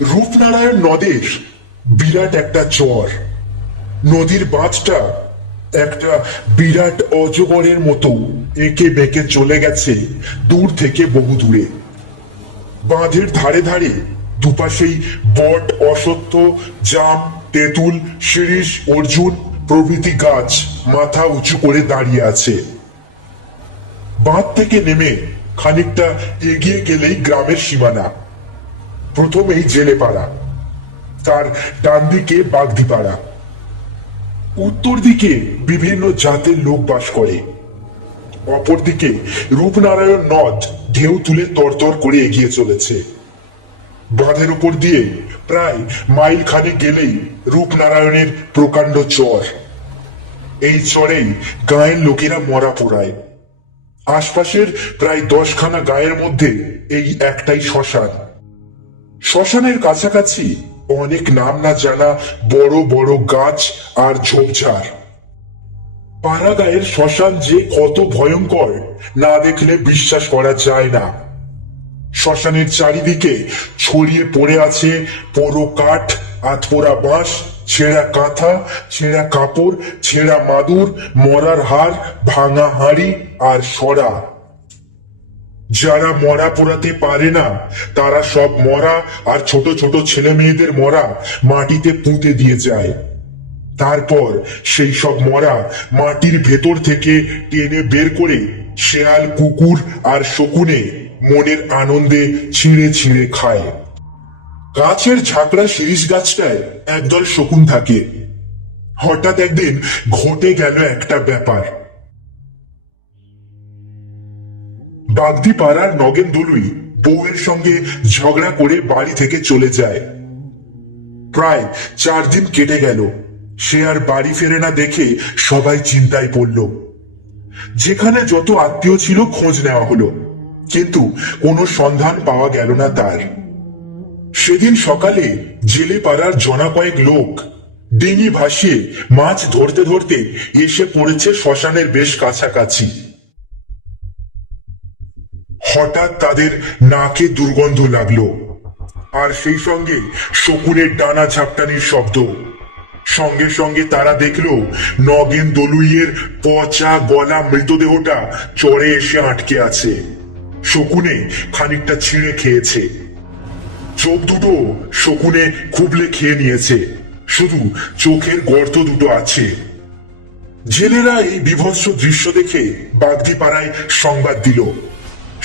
রূপনারায়ণ নদের বিরাট একটা চর। নদীর বাঁধটা একটা বিরাট অজগরের মতো এঁকে বেঁকে চলে গেছে দূর থেকে বহু দূরে। বাঁধের ধারে ধারে দুপাশেই বট, অশ্বত্থ, জাম, তেঁতুল, শিরীষ, অর্জুন প্রভৃতি গাছ মাথা উঁচু করে দাঁড়িয়ে আছে। বাঁধ থেকে নেমে খানিকটা এগিয়ে গেলেই গ্রামের সীমানা। প্রথমেই জেলেপাড়া, তার ডান দিকে বাগদিপাড়া। উত্তর দিকে বিভিন্ন জাতের লোক বাস করে। অপরদিকে রূপনারায়ণ নদ ঢেউ তুলে তরতর করে এগিয়ে চলেছে। বাঁধের উপর দিয়ে প্রায় মাইল খানেক গেলেই রূপনারায়ণের প্রকাণ্ড চর। এই চরেই গাঁয়ের লোকেরা মরা পোড়ায়। আশপাশের প্রায় 10খানা গাঁয়ের মধ্যে এই একটাই শ্মশান। শ্মশানের কাছাকাছি অনেক নাম না জানা বড় বড় গাছ আর ঝোপঝাড়। পাড়া গায়ের শ্মশান যে কত ভয়ঙ্কর না দেখলে বিশ্বাস করা যায় না। শ্মশানের চারিদিকে ছড়িয়ে পড়ে আছে পোড়ো কাঠ, আধপোড়া বাঁশ, ছেঁড়া কাঁথা, ছেঁড়া কাপড়, ছেঁড়া মাদুর, মরার হাড়, ভাঙা হাঁড়ি আর সরা। যারা মরা পোড়াতে পারে না তারা সব মরা আর ছোট ছোট ছেলে মেয়েদের মরা মাটিতে পুঁতে দিয়ে যায়। তারপর সেই সব মরা মাটির ভেতর থেকে টেনে বের করে শেয়াল, কুকুর আর শকুনে মনের আনন্দে ছিঁড়ে ছিঁড়ে খায়। গাছের ঝাঁকড়া শিরীষ গাছটায় একদল শকুন থাকে। হঠাৎ একদিন ঘটে গেল একটা ব্যাপার। বাগদি পাড়ার নগেন দলুই বউয়ের সঙ্গে ঝগড়া করে বাড়ি থেকে চলে যায়। প্রায় 4 দিন কেটে গেল, সে আর বাড়ি ফেরে না দেখে সবাই চিন্তায় পড়ল। যেখানে যত আত্মীয় ছিল খোঁজ নেওয়া হলো, কিন্তু কোনো সন্ধান পাওয়া গেল না তার। সেদিন সকালে জেলে পাড়ার জনা কয়েক লোক ডিঙি ভাসিয়ে মাছ ধরতে ধরতে এসে পড়েছে শ্মশানের বেশ কাছাকাছি। হঠাৎ তাদের নাকে দুর্গন্ধ লাগলো, আর সেই সঙ্গে শকুনের ডানা ঝাপটানির শব্দ। সঙ্গে সঙ্গে তারা দেখলো নগেন দলুইয়ের পচা গলা মৃতদেহটা চরে এসে আটকে আছে। শকুনে খানিকটা ছিঁড়ে খেয়েছে, চোখ দুটো শকুনে খুবলে খেয়ে নিয়েছে, শুধু চোখের গর্ত দুটো আছে। জেলেরা এই বিভৎস দৃশ্য দেখে বাগদি পাড়ায় সংবাদ দিল।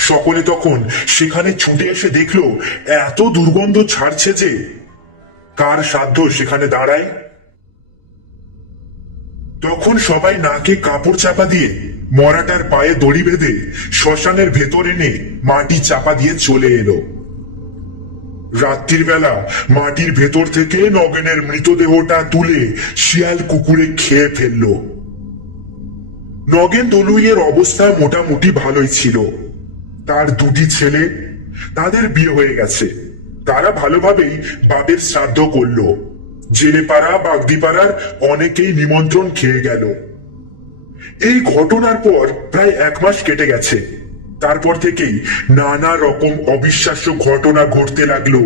সকলে তখন সেখানে ছুটে এসে দেখলো এত দুর্গন্ধ ছাড়ছে যে কার সাধ্য সেখানে দাঁড়ায়। তখন সবাই নাকে কাপড় চাপা দিয়ে মরাটার পায়ে দড়ি বেঁধে শ্মশানের ভেতর এনে মাটি চাপা দিয়ে চলে এলো। রাত্রির বেলা মাটির ভেতর থেকে নগেনের মৃতদেহটা তুলে শিয়াল, কুকুরে খেয়ে ফেললো। নগেন দলুইয়ের অবস্থা মোটামুটি ভালোই ছিল। তার 2টি ছেলে, তাদের বিয়ে হয়ে গেছে। তারা ভালোভাবেই বাপের শ্রাদ্ধ করলো। জেলেপাড়া, বাগদিপাড়ার অনেকেই নিমন্ত্রণ খেয়ে গেল। এই ঘটনার পর প্রায় 1 মাস কেটে গেছে। তারপর থেকেই নানা রকম অবিশ্বাস্য ঘটনা ঘটতে লাগলো।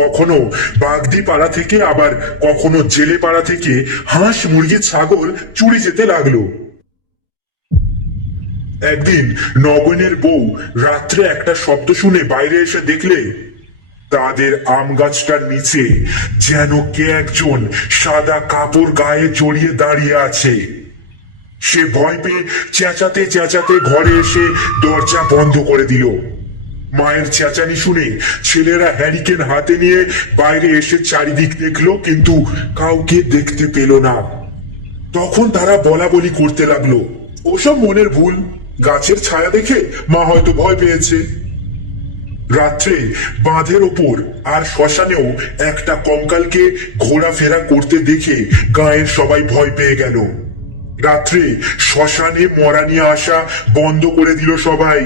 কখনো বাগদিপাড়া থেকে, আবার কখনো জেলেপাড়া থেকে হাঁস, মুরগি, ছাগল চুরি যেতে লাগলো। একদিন নগেনের বউ রাত্রে একটা শব্দ শুনে বাইরে এসে দেখলে তাদের আম গাছটার নিচে যেন কে একজন সাদা কাপড় গায়ে জড়িয়ে দাঁড়িয়ে আছে। সে ভয় পেয়ে চেঁচাতে চেঁচাতে ঘরে এসে দরজা বন্ধ করে দিল। মায়ের চেঁচানি শুনে ছেলেরা হ্যারিকেন হাতে নিয়ে বাইরে এসে চারিদিক দেখলো, কিন্তু কাউকে দেখতে পেল না। তখন তারা বলা বলি করতে লাগলো, ওসব মনের ভুল, গাছের ছায়া দেখে মা হয়তো ভয় পেয়েছে। রাত্রে বাঁধের ওপর আর শ্মশানেও একটা কঙ্কালকে ঘোরাফেরা করতে দেখে গাঁয়ের সবাই ভয় পেয়ে গেল। রাত্রে শ্মশানে মরা নিয়ে আসা বন্ধ করে দিল সবাই।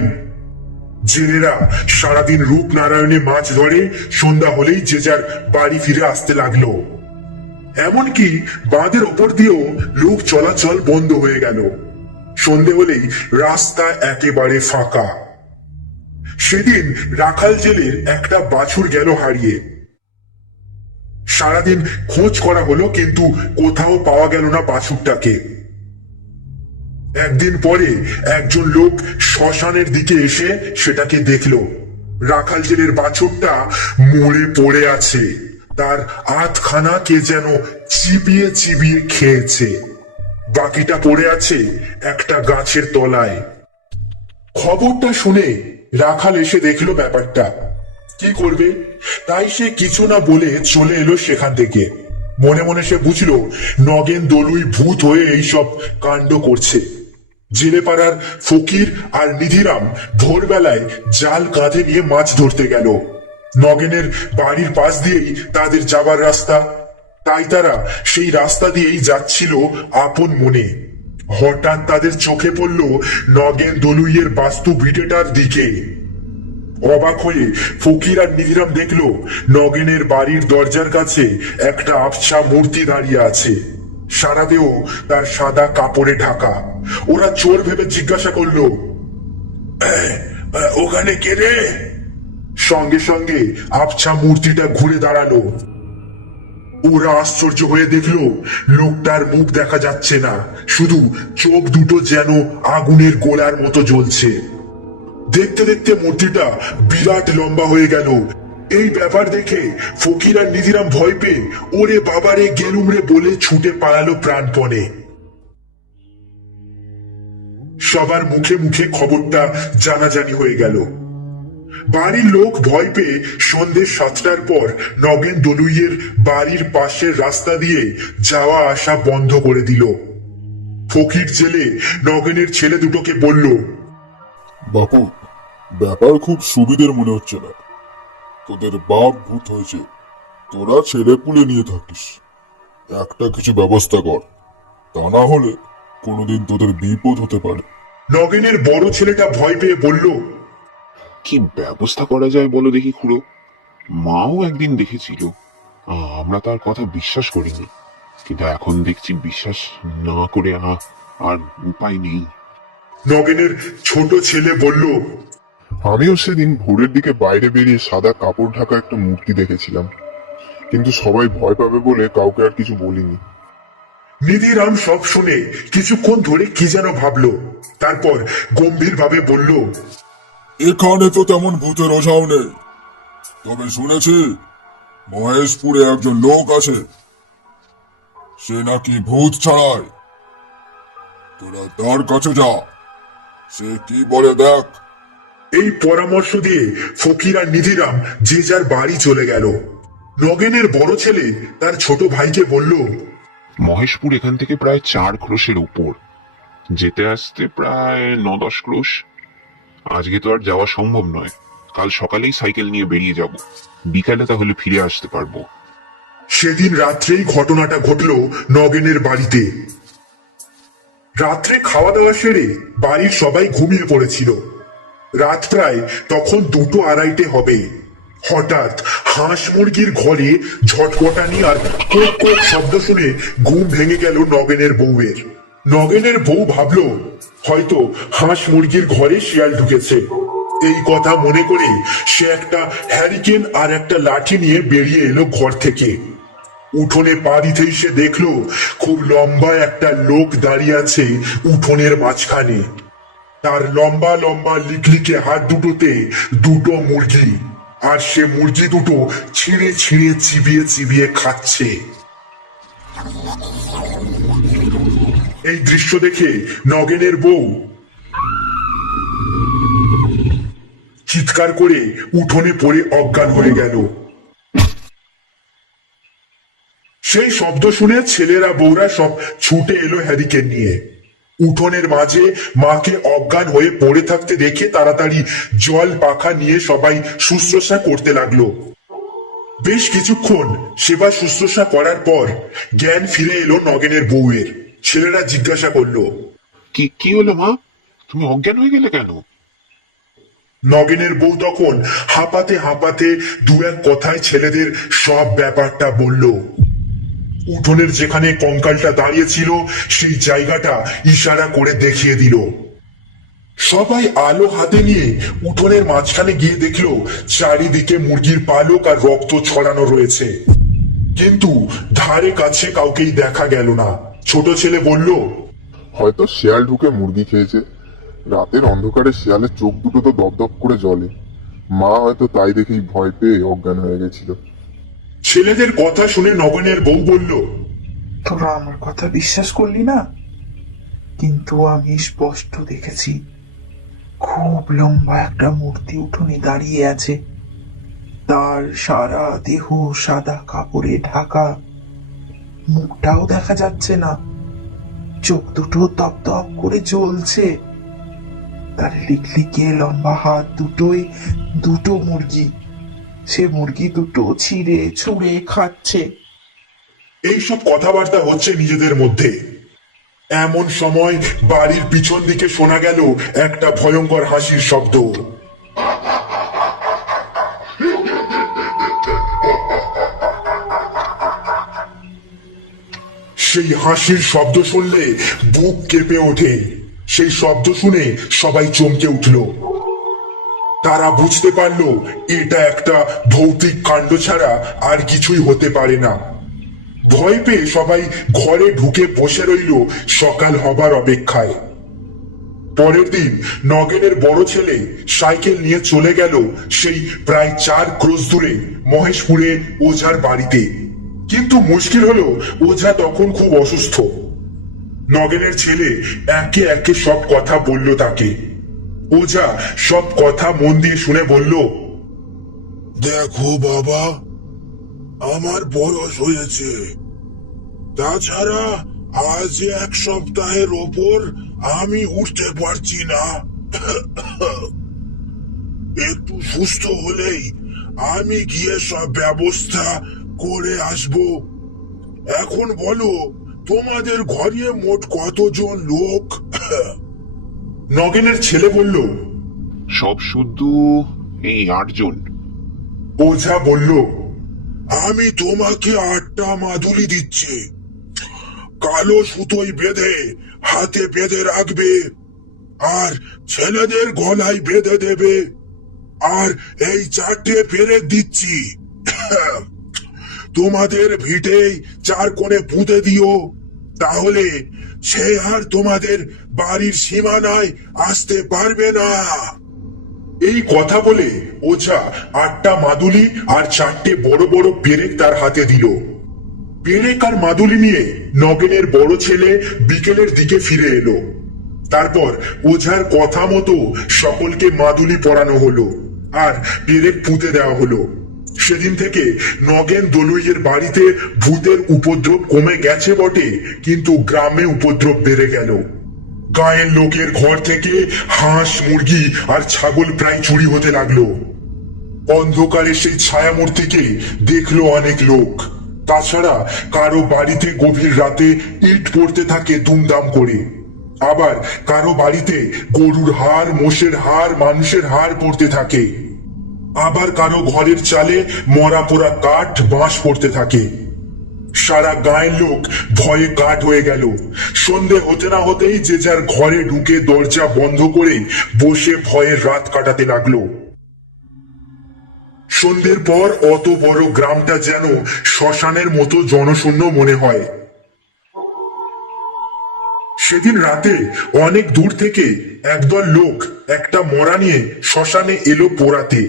জেলেরা সারাদিন রূপনারায়ণে মাছ ধরে, সন্ধ্যা হলেই যে যার বাড়ি ফিরে আসতে লাগলো। এমনকি বাঁধের ওপর দিয়েও লোক চলাচল বন্ধ হয়ে গেল। সন্ধে হলেই রাস্তা একেবারে ফাঁকা। সেদিন রাখাল জেলের একটা বাছুর গেল হারিয়ে। সারাদিন খোঁজ করা হলো, কিন্তু কোথাও পাওয়া গেল না বাছুরটাকে। একদিন পরে একজন লোক শ্মশানের দিকে এসে সেটাকে দেখলো। রাখাল জেলের বাছুরটা মরে পড়ে আছে, তার আধখানা কে যেন চিবিয়ে চিবিয়ে খেয়েছে, বাকিটা পড়ে আছে একটা গাছের তলায়। খবরটা শুনে রাখাল এসে দেখলো ব্যাপারটা। কি করবে, তাই সে কিছু না বলে চলে এলো সেখান থেকে। মনে মনে সে বুঝলো নগেন দলুই ভূত হয়ে এইসব কাণ্ড করছে। জেলে পাড়ার ফকির আর নিধিরাম ভোরবেলায় জাল কাঁধে নিয়ে মাছ ধরতে গেল। নগেনের বাড়ির পাশ দিয়েই তাদের যাবার রাস্তা, তাই তারা সেই রাস্তা দিয়েই যাচ্ছিল আপন মনে। হঠাৎ তাদের চোখে পড়ল নগেন দলুইয়ের বাস্তু ভিটেটার দিকে। অবাক হয়ে ফকির আর নিধিরাম দেখলো নগেনের বাড়ির দরজার কাছে একটা আবছা মূর্তি দাঁড়িয়ে আছে, সারা দেহ তার সাদা কাপড়ে ঢাকা। ওরা চোর ভেবে জিজ্ঞাসা করলো, ওখানে কে রে? সঙ্গে সঙ্গে আবছা মূর্তিটা ঘুরে দাঁড়ালো। ওরা আশ্চর্য হয়ে দেখলো লোকটার মুখ দেখা যাচ্ছে না, শুধু চোখ দুটো যেন আগুনের গোলার মতো জ্বলছে। দেখতে দেখতে মূর্তিটা বিরাট লম্বা হয়ে গেল। এই ব্যাপার দেখে ফকির আর নিধিরাম ভয় পেয়ে ওরে বাবারে গেলুমরে বলে ছুটে পালালো প্রাণপণে। সবার মুখে মুখে খবরটা জানাজানি হয়ে গেল। বাড়ির লোক ভয় পেয়ে সন্ধ্যে 7টার পর নগেন দলুইয়ের বাড়ির পাশের রাস্তা দিয়ে যাওয়া আসা বন্ধ করে দিল। ফকির জেলে নগেনের ছেলে দুটোকে বলল, বাপু, ব্যাপার খুব সুবিধের মনে হচ্ছে না। তোদের বাপ ভূত হয়েছে, তোরা ছেলে পুলে নিয়ে থাকিস, একটা কিছু ব্যবস্থা কর, তা না হলে কোনোদিন তোদের বিপদ হতে পারে। নগেনের বড় ছেলেটা ভয় পেয়ে বলল, কি ব্যবস্থা করা যায় বলো দেখি খুড়ো? মাও একদিন দেখেছিল, আমরা তার কথা বিশ্বাস করিনি, কিন্তু এখন দেখছি বিশ্বাস না করে আর উপায় নেই। নগেনের ছোট ছেলে বলল, আমিও সেদিন ভোরের দিকে বাইরে বেরিয়ে সাদা কাপড় ঢাকা একটা মূর্তি দেখেছিলাম, কিন্তু সবাই ভয় পাবে বলে কাউকে আর কিছু বলিনি। নিধিরাম সব শুনে কিছুক্ষণ ধরে কি যেন ভাবলো, তারপর গম্ভীর ভাবে বলল, এখানে তো তেমন ভূতের ওঝাও নেই, তবে শুনেছি মহেশপুরে একজন লোক আছে, সে নাকি ভূত ছাড়ায়। তোরা তার কাছে যা, সে কি বলে দেখ। এই পরামর্শ দিয়ে ফকির আর নিধিরাম যে যার বাড়ি চলে গেল। নগেনের বড় ছেলে তার ছোট ভাইকে বলল, মহেশপুর এখান থেকে প্রায় 4 ক্রোশের উপর, যেতে আসতে প্রায় 9-10 ক্রোশ। আজকে তো আর যাওয়া সম্ভব নয়, কাল সকালেই সাইকেল নিয়ে বেরিয়ে যাব, বিকালে তাহলে ফিরে আসতে পারবো। সেদিন রাত্রেই ঘটনাটা ঘটল নগেনের বাড়িতে। রাত্রে খাওয়া দাওয়া সেরে বাড়ির সবাই ঘুমিয়ে পড়েছিল। রাত প্রায় তখন 2-2:30 হবে। হঠাৎ হাঁস মুরগির ঘরে ঝটপটানি আর কোক কোক শব্দ শুনে ঘুম ভেঙে গেল নগেনের বউয়ের। নগেনের বউ ভাবলো হয়তো হাঁস মুরগির ঘরে শিয়াল ঢুকেছে। এই কথা মনে করে সে একটা হ্যারিকেন আর একটা লাঠি নিয়ে বেরিয়ে এলো ঘর থেকে। উঠোনে পা দিতেই সে দেখলো খুব লম্বা একটা লোক দাঁড়িয়ে আছে উঠোনের মাঝখানে। তার লম্বা লম্বা লিকলিকে হাত দুটোতে দুটো মুরগি, আর সে মুরগি দুটো ছিঁড়ে ছিঁড়ে চিবিয়ে চিবিয়ে খাচ্ছে। এই দৃশ্য দেখে নগেনের বউ চিৎকার করে উঠোনে পড়ে অজ্ঞান হয়ে গেল। সেই শব্দ শুনে ছেলেরা বউরা সব ছুটে এলো হ্যারিকেন নিয়ে। উঠোনের মাঝে মাকে অজ্ঞান হয়ে পড়ে থাকতে দেখে তাড়াতাড়ি জল পাখা নিয়ে সবাই শুশ্রূষা করতে লাগলো। বেশ কিছুক্ষণ সেবা শুশ্রূষা করার পর জ্ঞান ফিরে এলো নগেনের বউয়ের। ছেলেরা জিজ্ঞাসা করলো, কি হলো মা, তুমি অজ্ঞান হয়ে গেলে কেন? নগেনের বউ তখন হাঁপাতে হাঁপাতে 2-1 কথায় ছেলেদের সব ব্যাপারটা বলল। উঠোনের যেখানে কঙ্কালটা দাঁড়িয়ে ছিল সেই জায়গাটা ইশারা করে দেখিয়ে দিল। সবাই আলো হাতে নিয়ে উঠোনের মাঝখানে গিয়ে দেখলো চারিদিকে মুরগির পালক আর রক্ত ছড়ানো রয়েছে। কিন্তু ধারে কাছে কাউকেই দেখা গেল না। ছোট ছেলে বলল, হয়তো শিয়াল ঢুকে মুরগি খেয়েছে। রাতের অন্ধকারে শিয়ালের চোখ দুটো তো দপদপ করে জ্বলে। মা হয়তো তাই দেখেই ভয় পেয়ে অজ্ঞান হয়ে গেছিল। ছেলেদের কথা শুনে নগেনের বউ বলল, তোরা আমার কথা বিশ্বাস করলি না, কিন্তু আমি স্পষ্ট দেখেছি খুব লম্বা একটা মূর্তি উঠোনে দাঁড়িয়ে আছে। তার সারা দেহ সাদা কাপড়ে ঢাকা, মুখটাও দেখা যাচ্ছে না, চোখ দুটো তপ করে জ্বলছে। তার লিকলিকে লম্বা হাত দুটোই দুটো মুরগি, সে মুরগি দুটো ছিঁড়ে ছুঁড়ে খাচ্ছে। এইসব কথাবার্তা হচ্ছে নিজেদের মধ্যে। এমন সময় বাড়ির পিছন দিকে শোনা গেল একটা ভয়ঙ্কর হাসির শব্দ। সেই হাসির শব্দ শুনলে বুক কেঁপে ওঠে। সেই শব্দ শুনে সবাই চমকে উঠল। তারা বুঝতে পারল এটা একটা ভৌতিক কাণ্ড ছাড়া আর কিছুই হতে পারে না। ভয় পেয়ে সবাই ঘরে ঢুকে বসে রইল সকাল হবার অপেক্ষায়। পরের দিন নগেনের বড় ছেলে সাইকেল নিয়ে চলে গেল সেই প্রায় 4 ক্রোশ দূরে মহেশপুরে ওঝার বাড়িতে। কিন্তু মুশকিল হলো ওঝা তখন খুব অসুস্থ। নগেনের ছেলে একে একে সব কথা বলল তাকে। ওঝা সব কথা মন দিয়ে শুনে বলল, দেখো বাবা, আমার বয়স হয়েছে, তাছাড়া আজ 1 সপ্তাহের ওপর আমি উঠতে পারছি না। একটু সুস্থ হলেই আমি গিয়ে সব ব্যবস্থা করে আসব। এখন বলো, তোমাদের ঘরে মোট কতজন লোক? নগেনের ছেলে বলল, সব শুদ্ধ এই 8 জন। ওঝা বলল, আমি তোমাকে 8টা মাদুলি দিচ্ছি। কালো সুতোয় বেঁধে হাতে বেঁধে রাখবে, আর ছেলেদের গলায় বেঁধে দেবে। আর এই 4টে পেরেক দিচ্ছি, তোমাদের ভিটেই 4 কোণে পুঁতে দিও। তাহলে সে আর তোমাদের বাড়ির সীমানায় আসতে পারবে না। এই কথা বলে ওঝা 8টা মাদুলি আর 4টে বড় বড় পেরেক তার হাতে দিল। পেরেক আর মাদুলি নিয়ে নগেনের বড় ছেলে বিকেলের দিকে ফিরে এলো। তারপর ওঝার কথা মতো সকলকে মাদুলি পরানো হলো আর পেরেক পুঁতে দেওয়া হলো। সেদিন থেকে নগেন দলুইয়ের বাড়িতে ভূতের উপদ্রব কমে গেছে বটে, কিন্তু গ্রামে উপদ্রব বেড়ে গেল। গায়ের লোকের ঘর থেকে হাঁস, মুরগি আর ছাগল প্রায় চুরি হতে লাগলো। অন্ধকারে সেই ছায়ামূর্তিকে দেখলো অনেক লোক। তাছাড়া কারো বাড়িতে গভীর রাতে ইট পড়তে থাকে দুমদাম করে। আবার কারো বাড়িতে গরুর হাড়, মোষের হাড়, মানুষের হাড় পড়তে থাকে। আবার কারো ঘরের চালে মরা পোড়া কাঠ, বাঁশ পড়তে থাকে। সারা গায়ের লোক ভয়ে কাঠ হয়ে গেল। সন্ধে হতে না হতেই যে যার ঘরে ঢুকে দরজা বন্ধ করে বসে ভয়ের রাত কাটাতে লাগলো। সন্ধ্যের পর অত বড় গ্রামটা যেন শ্মশানের মতো জনশূন্য মনে হয়। সেদিন রাতে অনেক দূর থেকে একদল লোক একটা মরা নিয়ে শ্মশানে এলো পোড়াতে।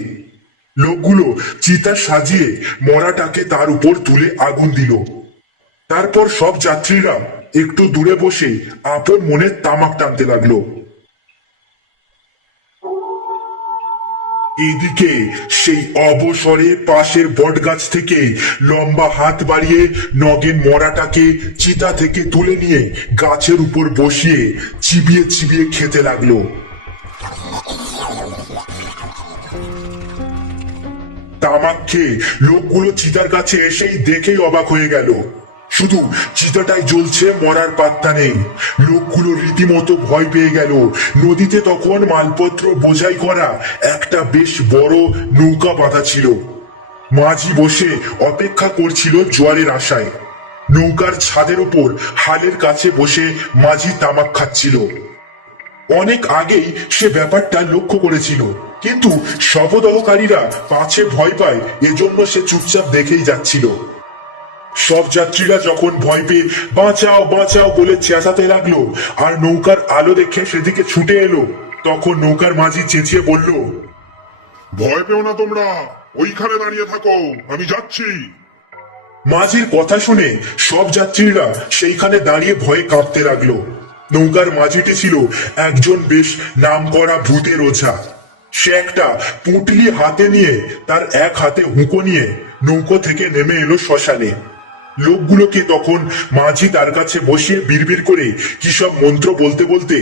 লোকগুলো চিতা সাজিয়ে মরাটাকে তার উপর তুলে আগুন দিল। তারপর সব যাত্রীরা একটু দূরে বসে আপন মনে তামাক টানতে লাগলো। এদিকে সেই অবসরে পাশের বটগাছ থেকে লম্বা হাত বাড়িয়ে নগেন মরাটাকে চিতা থেকে তুলে নিয়ে গাছের উপর বসিয়ে চিবিয়ে চিবিয়ে খেতে লাগলো। তামাক খেয়ে লোকগুলো চিতার কাছে এসেই দেখেই অবাক হয়ে গেল। শুধু চিতাটাই জ্বলছে, মরার পাত্তা নেই। লোকগুলো রীতিমতো ভয় পেয়ে গেল। নদীতে তখন মালপত্র বোঝাই করা একটা বেশ বড় নৌকা বাঁধা ছিল। মাঝি বসে অপেক্ষা করছিল জোয়ারের আশায়। নৌকার ছাদের উপর হালের কাছে বসে মাঝি তামাক খাচ্ছিল। অনেক আগেই সে ব্যাপারটা লক্ষ্য করেছিল, কিন্তু শবদহকারীরা পাছে ভয় পায়, এজন্য সে চুপচাপ দেখেই যাচ্ছিল। সব যাত্রীরা যখন ভয় পেয়ে বাঁচাও বাঁচাও বলে চেঁচাতে লাগলো আর নৌকার আলো দেখে সেদিকে ছুটে এলো, তখন নৌকার মাঝি চেঁচিয়ে বলল, ভয় পেও না তোমরা, ওইখানে দাঁড়িয়ে থাকো, আমি যাচ্ছি। মাঝির কথা শুনে সব যাত্রীরা সেইখানে দাঁড়িয়ে ভয়ে কাঁপতে লাগলো। নৌকার মাঝিটি ছিল একজন বেশ নামকরা ভূতের ওঝা। সে একটা পুঁটলি হাতে নিয়ে তার এক হাতে হুঁকো নিয়ে নৌকো থেকে নেমে এলো শ্মশানে। লোকগুলোকে তখন মাঝি তার কাছে বসিয়ে বিড়বিড় করে কি সব মন্ত্র বলতে বলতে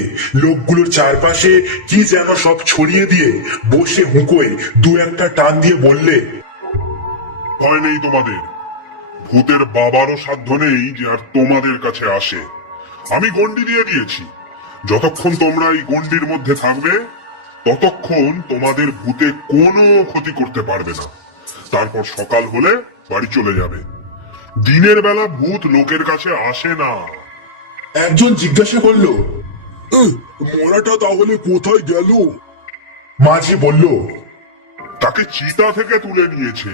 লোকগুলোর চারপাশে কি যেন সব ছড়িয়ে দিয়ে বসে হুঁকোয় দু একটা টান দিয়ে বললে, ভয় নেই তোমাদের, ভূতের বাবারও সাধ্য নেই যে আর তোমাদের কাছে আসে। আমি গন্ডি দিয়ে দিয়েছি, যতক্ষণ তোমরা এই গন্ডির মধ্যে থাকবে ততক্ষণ তোমাদের ভূতে কোনো ক্ষতি করতে পারবে না। তারপর সকাল হলে বাড়ি চলে যাবে। দিনের বেলা ভূত লোকের কাছে আসে না। একজন জিজ্ঞাসা করলো, মরাটা তাহলে কোথায় গেল? মাঝি বলল, তাকে চিতা থেকে তুলে নিয়েছে।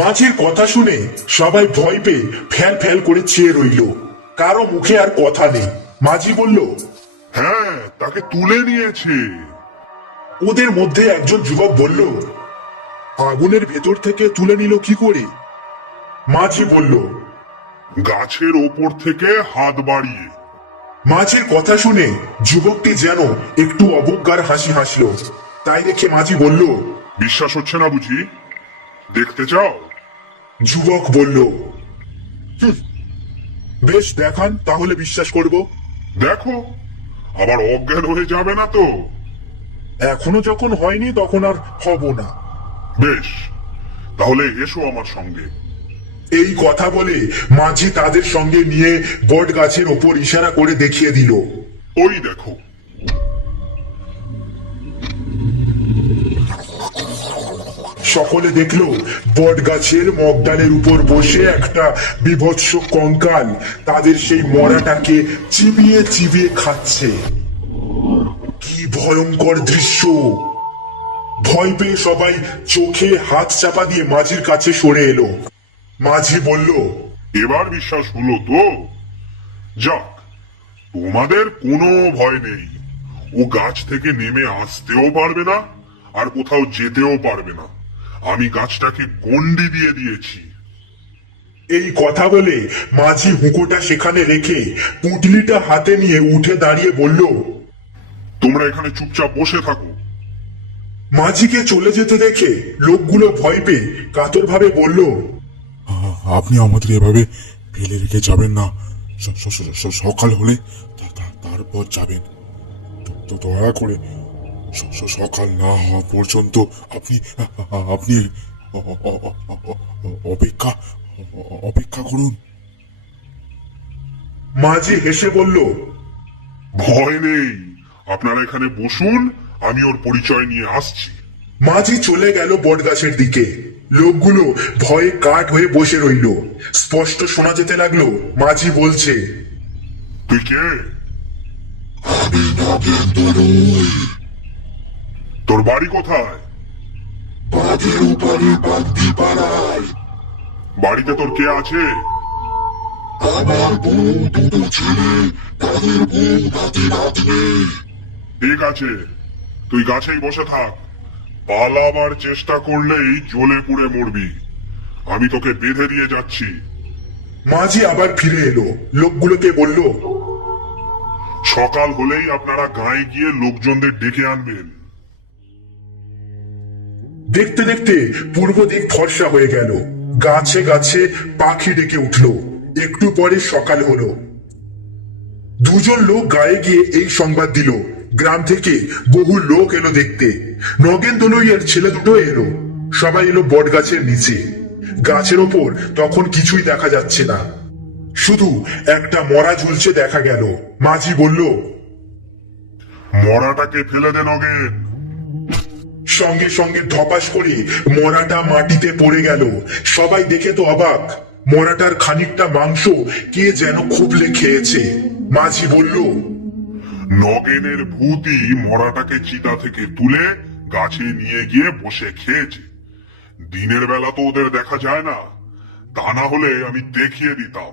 মাঝির কথা শুনে সবাই ভয় পেয়ে ফ্যাল ফ্যাল করে চেয়ে রইল, কারো মুখে আর কথা নেই। মাঝি বলল, হ্যাঁ, তাকে তুলে নিয়েছে। ওদের মধ্যে একজন যুবক বলল, আগুনের ভেতর থেকে তুলে নিল কি করে? মাঝি বলল, গাছের ওপর থেকে হাত বাড়িয়ে। মাঝির কথা শুনে যুবকটি যেন একটু অবজ্ঞার হাসি হাসল। তাই দেখে মাঝি বলল, বিশ্বাস হচ্ছে না বুঝি? দেখতে চাও? যুবক বলল, বেশ দেখান, তাহলে বিশ্বাস করব। দেখো, আবার অজ্ঞান হয়ে যাবে না তো? এখনো যখন হয়নি তখন আর হব না। বেশ, তাহলে এসো আমার সঙ্গে। এই কথা বলে মাঝি তাদের সঙ্গে নিয়ে বট গাছের ওপর ইশারা করে দেখিয়ে দিল। ওই দেখো। সকলে দেখলো বট গাছের মগডালের উপর বসে একটা বিভৎস কঙ্কাল তাদের সেই মরাটাকে চিবিয়ে চিবিয়ে খাচ্ছে। কি ভয়ঙ্কর দৃশ্য! ভয় পেয়ে সবাই চোখে হাত চাপা দিয়ে মাঝির কাছে সরে এলো। মাঝি বলল, এবার বিশ্বাস হলো তো? যাক, তোমাদের কোনো ভয় নেই। ও গাছ থেকে নেমে আসতেও পারবে না, আর কোথাও যেতেও পারবে না। আমি গাছটাকে গন্ডি দিয়ে দিয়েছি। এই কথা বলে মাঝি হুঁকোটা সেখানে রেখে পুঁটলিটা হাতে নিয়ে উঠে দাঁড়িয়ে বলল, তোমরা এখানে চুপচাপ বসে থাকো। মাঝিকে চলে যেতে দেখে লোকগুলো ভয় পেয়ে কাতরভাবে বলল, আপনি আমাদের এভাবে ফেলে রেখে যাবেন না। সকাল হলে তারপর যাবেন। তো দয়া করে সকাল না হওয়া পর্যন্ত আপনি আপনি অপেক্ষা অপেক্ষা করুন। মাঝি হেসে বলল, ভয় নেই, আপনারা এখানে বসুন, আমি ওর পরিচয় নিয়ে আসছি। মাঝি চলে গেল বটগাছের দিকে। লোকগুলো ভয়ে কাঠ হয়ে বসে রইল। স্পষ্ট শোনা যেতে লাগলো মাঝি বলছে, তুই কে? তোর বাড়ি কোথায়? বাড়িতে তোর কে আছে? ঠিক আছে, তুই গাছেই বসে থাক। পালাবার চেষ্টা করলেই জ্বলে পুড়ে মরবি। আমি তোকে বেঁধে দিয়ে যাচ্ছি। মাঝি আবার ফিরে এলো। লোকগুলোকে বলল, সকাল হলেই আপনারা গায়ে গিয়ে লোকজনদের ডেকে আনবেন। দেখতে দেখতে পূর্ব দিক ফর্সা হয়ে গেল। গাছে গাছে পাখি ডেকে উঠল। একটু পরে সকাল হলো। দুজন লোক গায়ে গিয়ে এই সংবাদ দিল। গ্রাম থেকে বহু লোক এলো দেখতে। নগেন দলুইয়ের ছেলে দুটো এলো। সবাই এলো বট গাছের নিচে। গাছের ওপর তখন কিছুই দেখা যাচ্ছে না, শুধু একটা মরা ঝুলছে দেখা গেল। মাঝি বলল, মরাটাকে ফেলে দে নগেন। সঙ্গে সঙ্গে ধপাস করে মরাটা মাটিতে পড়ে গেল। সবাই দেখে তো অবাক। মরাটার খানিকটা মাংস কে যেন খুবলে খেয়েছে। মাঝি বলল, নগেনের ভূতই মরাটাকে চিতা থেকে তুলে গাছে নিয়ে গিয়ে বসে খেয়েছে। দিনের বেলা তো ওদের দেখা যায় না, তা না হলে আমি দেখিয়ে দিতাম।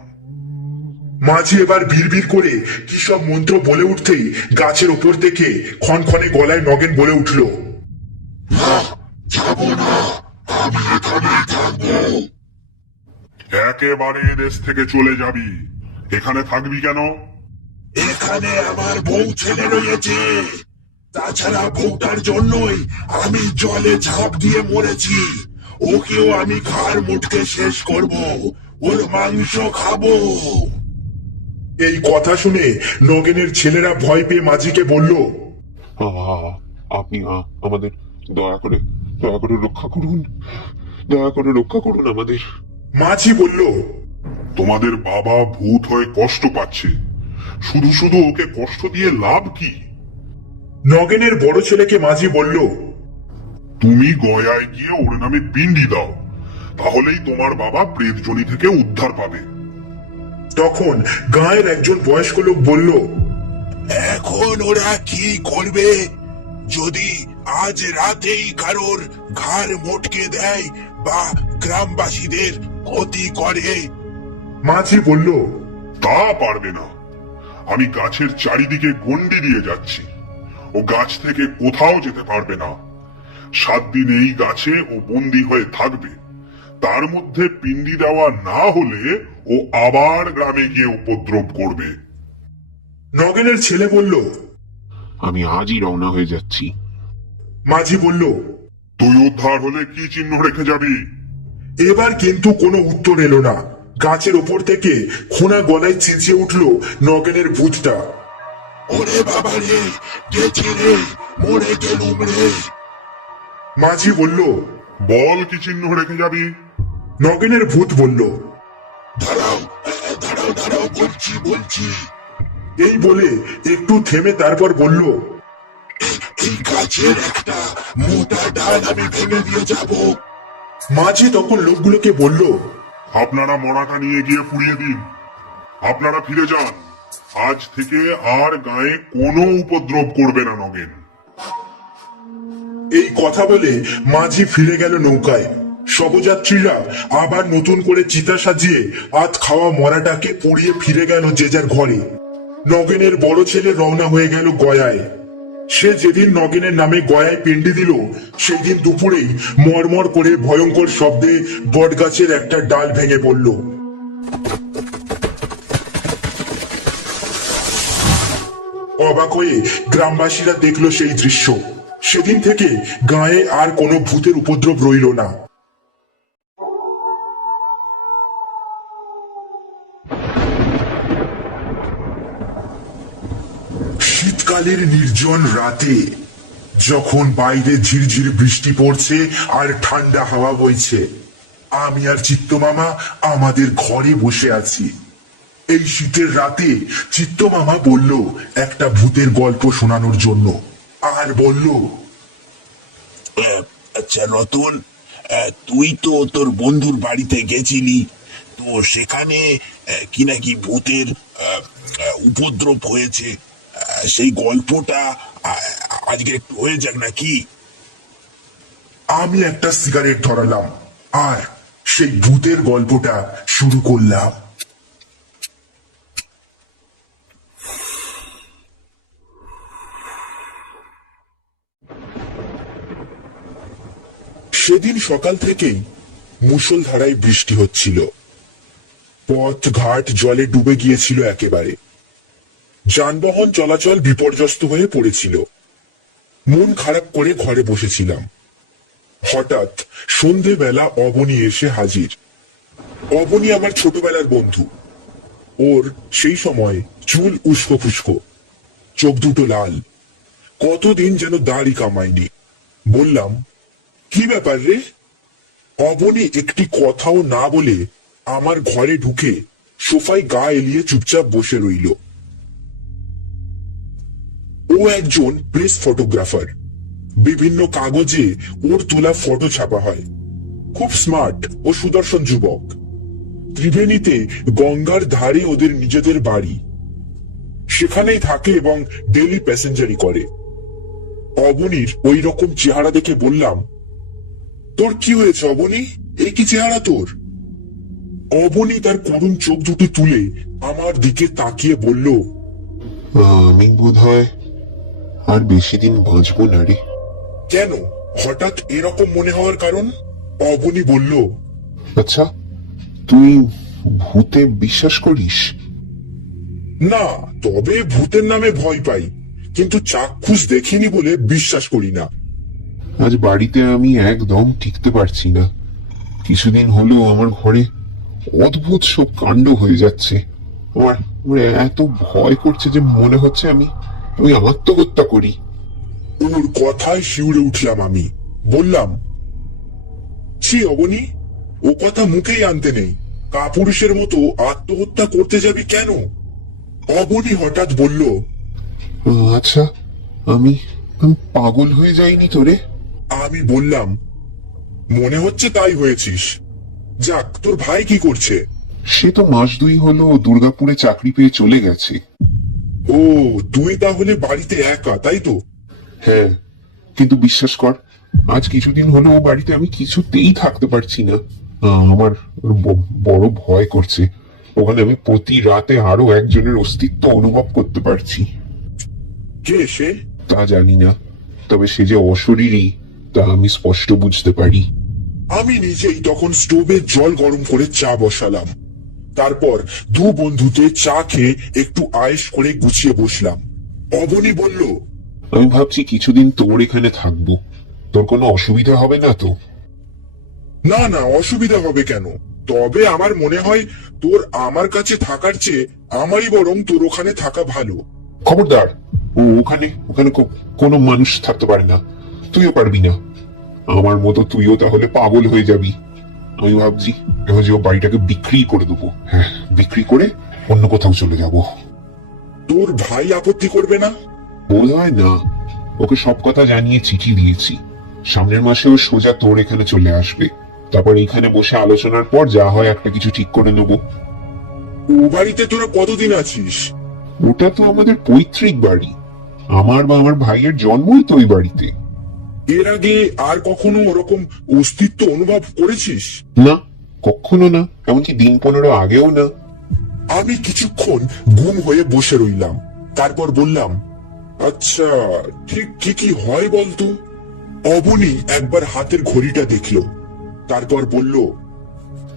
মাঝি এবার বিড়বিড় করে কি সব মন্ত্র বলে উঠতেই গাছের ওপর থেকে ক্ষণক্ষণে গলায় নগেন বলে উঠল, একেবারে দেশ থেকে চলে যাবি। এখানে থাকবি কেন? এখানে আমার বউ ছেলে রয়েছে, তাছাড়া বউটার জন্যই আমি জলে ঝাঁপ দিয়ে মরেছি। ওকেও আমি ঘাড় মুটকে শেষ করব, ওর মাংস খাবো। এই কথা শুনে নগেনের ছেলেরা ভয় পেয়ে মাঝিকে বলল, আপনি আমাদের দয়া করে রক্ষা করুন, দয়া করে রক্ষা করুন আমাদের। মাঝি বলল, তোমাদের বাবা ভূত হয়ে কষ্ট পাচ্ছে, শুধু শুধু ওকে কষ্ট দিয়ে লাভ কি? নগেনের বড় ছেলেকে মাঝি বলল, তুমি গয়ায় গিয়ে ওর নামে পিণ্ডি দাও, তাহলেই তোমার বাবা প্রেতজনি থেকে উদ্ধার পাবে। তখন গাঁয়ের একজন বয়স্ক লোক বলল, এখন ওরা কি করবে? যদি আজ রাতেই কারোর ঘাড় মোটকে দেয় বা গ্রামবাসীদের ক্ষতি করে? মাঝি বলল, তা পারবে না। আমি গাছের চারিদিকে গন্ডি দিয়ে যাচ্ছি, ও গাছ থেকে কোথাও যেতে পারবে না। 7 দিন এই গাছে ও বন্দী হয়ে থাকবে। তার মধ্যে পিণ্ডি দেওয়া না হলে ও আবার গ্রামে গিয়ে উপদ্রব করবে। নগেনের ছেলে বলল, আমি আজই রওনা হয়ে যাচ্ছি। মাঝি বলল, তুই উদ্ধার হলে কি চিহ্ন রেখে যাবি? এবার কিন্তু কোনো উত্তর এলো না। গাছের ওপর থেকে খোনা গলায় চেঁচিয়ে উঠল নগেনের ভূতটা। ওরে বাবা রে, গেছি রে, মরে গেলুম রে। মাঝি বলল, বল কি চিহ্ন রেখে যাবি? নগেনের ভূত বলল, দাঁড়াও দাঁড়াও দাঁড়াও, বলছি। এই বলে একটু থেমে তারপর বলল, এই গাছের একটা মোটা ডাল আমি ভেঙে দিয়ে যাব। মাঝি তখন লোকগুলোকে বলল, আপনারা মরাটা নিয়ে গিয়ে পুড়িয়ে দিন। আপনারা ফিরে যান। আজ থেকে আর গায়ে কোনো উপদ্রব করবে না নগেন। এই কথা বলে মাঝি ফিরে গেল নৌকায়। শবযাত্রীরা আবার নতুন করে চিতা সাজিয়ে আত খাওয়া মরাটাকে পুড়িয়ে ফিরে গেল যে যার ঘরে। নগেনের বড় ছেলে রওনা হয়ে গেল গয়ায়। সে যেদিন নগেনের নামে গয়ায় পিণ্ডি দিল, সেই দিন দুপুরেই মরমর করে ভয়ঙ্কর শব্দে বটগাছের একটা ডাল ভেঙে পড়ল। অবাক হয়ে গ্রামবাসীরা দেখলো সেই দৃশ্য। সেদিন থেকে গায়ে আর কোনো ভূতের উপদ্রব রইল না। শীতকালের নির্জন রাতে যখন বাইরে ঝিরঝির বৃষ্টি পড়ছে আর ঠান্ডা হাওয়া বইছে, আমি আর চিত্তমামা আমাদের ঘরে বসে আছি। এই শীতের রাতে চিত্তমামা বলল একটা ভূতের গল্প শোনানোর জন্য, আর বলল, আচ্ছা রতন, তুই তো তোর বন্ধুর বাড়িতে গেছিলি, তো সেখানে কি নাকি ভূতের উপদ্রব হয়েছে, সেই গল্পটা আজকে একটু হয়ে যাক নাকি? আমি একটা সিগারেট ধরালাম আর সেই ভূতের গল্পটা শুরু করলাম। সেদিন সকাল থেকেই মুষলধারায় বৃষ্টি হচ্ছিল। পথ ঘাট জলে ডুবে গিয়েছিল একেবারে। যানবাহন চলাচল বিপর্যস্ত হয়ে পড়েছিল। মন খারাপ করে ঘরে বসেছিলাম। হঠাৎ সন্ধেবেলা অবনী এসে হাজির। অবনী আমার ছোটবেলার বন্ধু। ওর সেই সময় চুল উস্কো ফুস্কো, চোখ দুটো লাল, কতদিন যেন দাড়ি কামায়নি। বললাম, কি ব্যাপার রে? অবনী একটি কথাও না বলে আমার ঘরে ঢুকে সোফায় গা এলিয়ে চুপচাপ বসে রইল। ও একজন প্রেস ফটোগ্রাফার। বিভিন্ন কাগজে ওর তোলা ফটো ছাপা হয়। খুব স্মার্ট ও সুদর্শন যুবক। ত্রিবেণীতে গঙ্গার ধারে ওদের নিজেদের বাড়ি। সেখানেই থাকে এবং ডেলি প্যাসেঞ্জারি করে। অবনীর ওই রকম চেহারা দেখে বললাম, তোর কি হয়েছে অবনী? এই কি চেহারা তোর? অবনী তার করুণ চোখ দুটি তুলে আমার দিকে তাকিয়ে বলল, আমি বোধ হয় আর বেশি দিন বাঁচবো না রে। কেন হঠাৎ এরকম মনে হওয়ার কারণ? অবনী বলল, আচ্ছা, তুই ভূতে বিশ্বাস করিস? না, তবে ভূতের নামে ভয় পাই, কিন্তু চাক্ষুষ দেখিনি বলে বিশ্বাস করি না। আজ বাড়িতে আমি একদম টিকতে পারছি না। কিছুদিন হলো আমার ঘরে অদ্ভুত সব কাণ্ড হয়ে যাচ্ছে। আমার এত ভয় করছে যে মনে হচ্ছে আমি আমি আত্মহত্যা করি। ওর কথায় শিউরে উঠলাম আমি। বললাম, ছি অবনী, ও কথা মুখেই আনতে নেই। কাপুরুষের মতো আত্মহত্যা করতে যাবি কেন? অবনী হঠাৎ বলল, আচ্ছা, আমি আমি পাগল হয়ে যাইনি তোরে? আমি বললাম, মনে হচ্ছে তাই হয়েছিস। যাক, তোর ভাই কি করছে? সে তো মাস দুই হলো দুর্গাপুরে চাকরি পেয়ে চলে গেছে। ও, তুই তাহলে বাড়িতে একা, তাই তো? হ্যাঁ, কিন্তু বিশ্বাস কর, আজ কিছুদিন হলো ও বাড়িতে আমি কিছুতেই থাকতে পারছি না। আমার বড় ভয় করছে। ওখানে আমি প্রতি রাতে আরো একজনের অস্তিত্ব অনুভব করতে পারছি। কে সে? তা জানি না, তবে সে যে অশরীরী তা আমি স্পষ্ট বুঝতে পারি। আমি নিজেই তখন স্টোভে জল গরম করে চা বসালাম। তারপর দু বন্ধুতে চা খেয়ে একটু আয়েশ করে গুছিয়ে বসলাম। অবনী বলল, আমি ভাবছি কিছুদিন তোর এখানে থাকবো। তোর কোনো অসুবিধা হবে না তো? না না, অসুবিধা হবে কেন? তবে আমার মনে হয় তোর আমার কাছে থাকার চেয়ে আমারই বরং তোর ওখানে থাকা ভালো। খবরদার, ওখানে ওখানে কোনো মানুষ থাকতে পারে না। তুইও পারবি না। আমার মতো তুইও তাহলে পাগল হয়ে যাবি। আমি ভাবছি যে ও বাড়িটাকে বিক্রি করে দেবো। হ্যাঁ, বিক্রি করে অন্য কোথাও চলে যাব। তোর ভাই আপত্তি করবে না? বোধ হয় না। ওকে সব কথা জানিয়ে চিঠি দিয়েছি। সামনের মাসে ও সোজা তোর এখানে চলে আসবে। তারপর এইখানে বসে আলোচনার পর যা হয় একটা কিছু ঠিক করে নেব। ও বাড়িতে তোরা কতদিন আছিস? ওটা তো আমাদের পৈতৃক বাড়ি। আমার বা আমার ভাইয়ের জন্মই তো ওই বাড়িতে। এর আগে আর কখনো ওরকম অস্তিত্ব অনুভব করেছিস? না, কখনো না, এমনকি দিন 15 আগেও না। আমি কিছুক্ষণ গুম হয়ে বসে রইলাম। তারপর বললাম, আচ্ছা, ঠিক কি কি হয় বলতো? অবনী একবার হাতের ঘড়িটা দেখলো, তারপর বলল,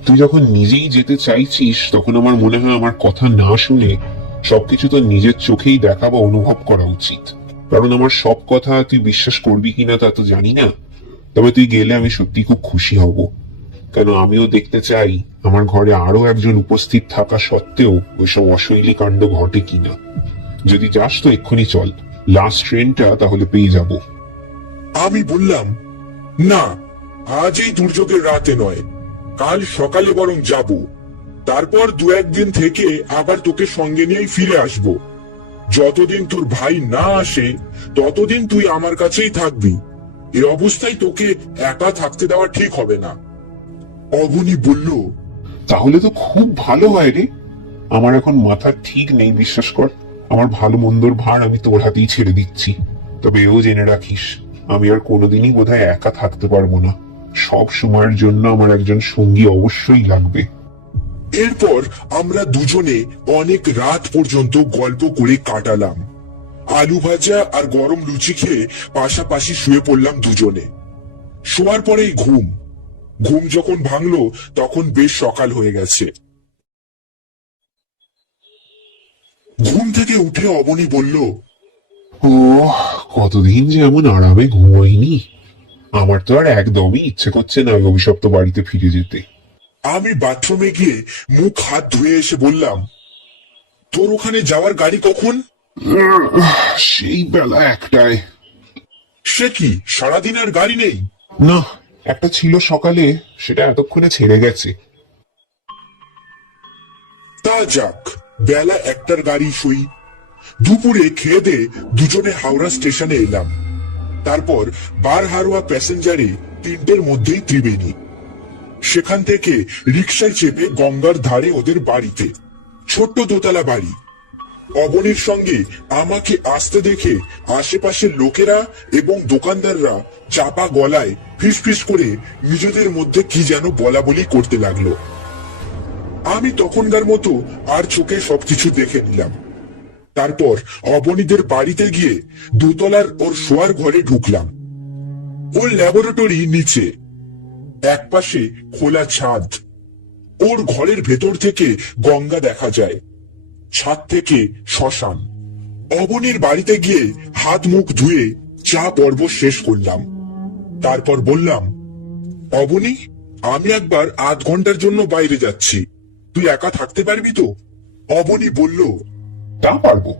তুই যখন নিজেই যেতে চাইছিস তখন আমার মনে হয় আমার কথা না শুনে সবকিছু তো নিজের চোখেই দেখা বা অনুভব করা উচিত। কারণ আমার সব কথা তুই বিশ্বাস করবি কিনা তা তো জানি না। তবে তুই গেলে আমি সত্যি খুব খুশি হব, কেন আমিও দেখতে চাই আমার ঘরে আরো একজন উপস্থিত থাকা সত্ত্বেও ওইসব অশৈলী কাণ্ড ঘটে কিনা। যদি যাস তো এক্ষুনি চল, লাস্ট ট্রেনটা তাহলে পেয়ে যাব। আমি বললাম, না, আজ এই দুর্যোগের রাতে নয়, কাল সকালে বরং যাব। তারপর 2-1 দিন থেকে আবার তোকে সঙ্গে নিয়েই ফিরে আসব। যতদিন তোর ভাই না আসে ততদিন তুই আমার কাছেই থাকবি। এই অবস্থায় তোকে একা থাকতে দেওয়া ঠিক হবে না। অবনী বলল, তাহলে তো খুব ভালো হয় রে। আমার এখন মাথা ঠিক নেই, বিশ্বাস কর। আমার ভালো মন্দর ভার আমি তোর হাতেই ছেড়ে দিচ্ছি। তবে এও জেনে রাখিস, আমি আর কোনোদিনই বোধহয় একা থাকতে পারবো না। সব সময়ের জন্য আমার একজন সঙ্গী অবশ্যই লাগবে। এরপর আমরা দুজনে অনেক রাত পর্যন্ত গল্প করে কাটালাম। আলু ভাজা আর গরম লুচি খেয়ে পাশাপাশি শুয়ে পড়লাম দুজনে। শোয়ার পরেই ঘুম। ঘুম যখন ভাঙলো তখন বেশ সকাল হয়ে গেছে। ঘুম থেকে উঠে অবনী বলল, ও, কতদিন যে এমন আরামে ঘুমাইনি। আমার তো আর একদমই ইচ্ছে করছে না ওই অভিশপ্ত বাড়িতে ফিরে যেতে। আমি বাথরুমে গিয়ে মুখ হাত ধুয়ে এসে বললাম, তোর ওখানে যাওয়ার গাড়ি কখন? সেই বেলা 1টায়। সে কি, সারাদিন আর গাড়ি নেই? না, একটা ছিল সকালে, সেটা এতক্ষণে ছেড়ে গেছে। তা যাক, বেলা 1টার গাড়ি সই। দুপুরে খেয়ে দিয়ে দুজনে হাওড়া স্টেশনে এলাম। তারপর বারহারোয়া প্যাসেঞ্জারে 3টের মধ্যেই ত্রিবেণী। সেখান থেকে রিকশায় চেপে গঙ্গার ধারে ওদের বাড়িতে। ছোট্ট দোতলা বাড়ি। অবনীর সঙ্গে আমাকে আসতে দেখে আশেপাশের লোকেরা এবং দোকানদাররা চাপা গলায় ফিসফিস করে নিজেদের মধ্যে কি যেন বলা বলি করতে লাগলো। আমি তখনকার মতো আর চোখে সবকিছু দেখে নিলাম। তারপর অবনীদের বাড়িতে গিয়ে দোতলার ওর শোয়ার ঘরে ঢুকলাম। ওর ল্যাবরেটরি নিচে, একপাশে খোলা ছাদ। ওর ঘরের ভেতর থেকে গঙ্গা দেখা যায়, ছাদ থেকে শ্মশান। অবনীর বাড়িতে গিয়ে হাত মুখ ধুয়ে চা পর্ব শেষ করলাম। তারপর বললাম, অবনী, আমি একবার আধ ঘন্টার জন্য বাইরে যাচ্ছি, তুই একা থাকতে পারবি তো? অবনী বলল, তা পারবো।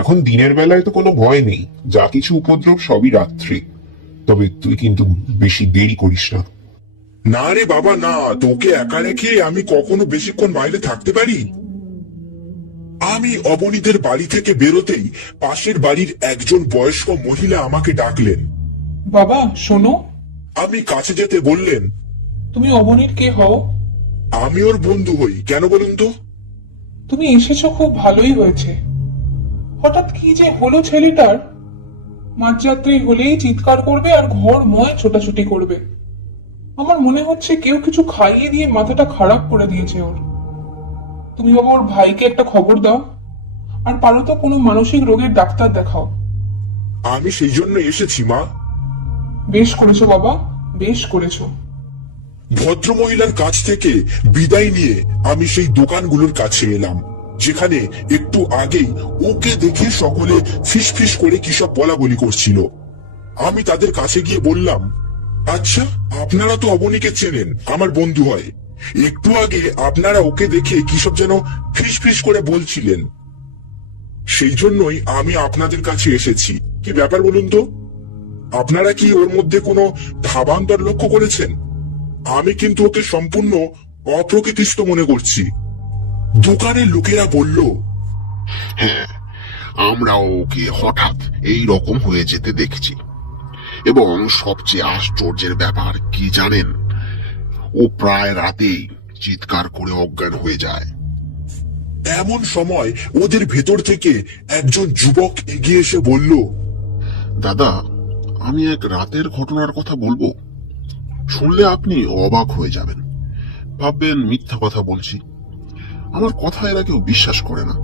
এখন দিনের বেলায় তো কোনো ভয় নেই, যা কিছু উপদ্রব সবই রাত্রি। তবে তুই কিন্তু বেশি দেরি করিস না। না রে বাবা না, তোকে একা রেখে আমি কখনো বেশিক্ষণ বাইরে থাকতে পারি? আমি অবনীদের বাড়ি থেকে বেরোতেই পাশের বাড়ির একজন বয়স্ক মহিলা আমাকে ডাকলেন। বাবা শোনো, আমি কাছে যেতে বললেন, তুমি অবনীর কে হও? আমি ওর বন্ধু হই, কেন বলুন তো? তুমি এসেছো, খুব ভালোই হয়েছে। হঠাৎ কি যে হলো ছেলেটার! মাঝরাত্রি হলেই চিৎকার করবে আর ঘর ময় ছোটাছুটি করবে। আমার মনে হচ্ছে কেউ কিছু খাইয়ে দিয়ে মাথাটা খারাপ করে দিয়েছে ওর। তুমি বাবা ওর ভাইকে একটা খবর দাও, আর পারো তো কোনো মানসিক রোগের ডাক্তার দেখাও। আমি সেই জন্য এসেছি মা। বেশ করেছো বাবা, বেশ করেছো। ভদ্রমহিলার কাছ থেকে বিদায় নিয়ে আমি সেই দোকানগুলোর কাছে এলাম, যেখানে একটু আগেই ওকে দেখে সকলে ফিসফিস করে কিসব বলা বলি করছিল। আমি তাদের কাছে গিয়ে বললাম, আচ্ছা, আপনারা তো অবনীকে চেনেন, আমার বন্ধু হয়। একটু আগে আপনারা ওকে দেখে কিসব যেন ফিসফিস করে বলছিলেন, সেই জন্যই আমি আপনাদের কাছে এসেছি। কি ব্যাপার বলুন তো? আপনারা কি ওর মধ্যে কোনো ভাবান্তর লক্ষ্য করেছেন? আমি কিন্তু ওকে সম্পূর্ণ অপ্রকৃতিস্থ মনে করছি। দোকানের লোকেরা বলল, হ্যাঁ, আমরাও ওকে হঠাৎ এই রকম হয়ে যেতে দেখছি। এবং সবচেয়ে আশ্চর্যের ব্যাপার কি জানেন, ও প্রায় রাতেই চিৎকার করে অজ্ঞান হয়ে যায়। এমন সময় ওদের ভেতর থেকে একজন যুবক এগিয়ে এসে বলল, দাদা, আমি এক রাতের ঘটনার কথা বলবো, শুনলে আপনি অবাক হয়ে যাবেন, ভাববেন মিথ্যা কথা বলছি। আমার কথা এরা কেউ বিশ্বাস করে না,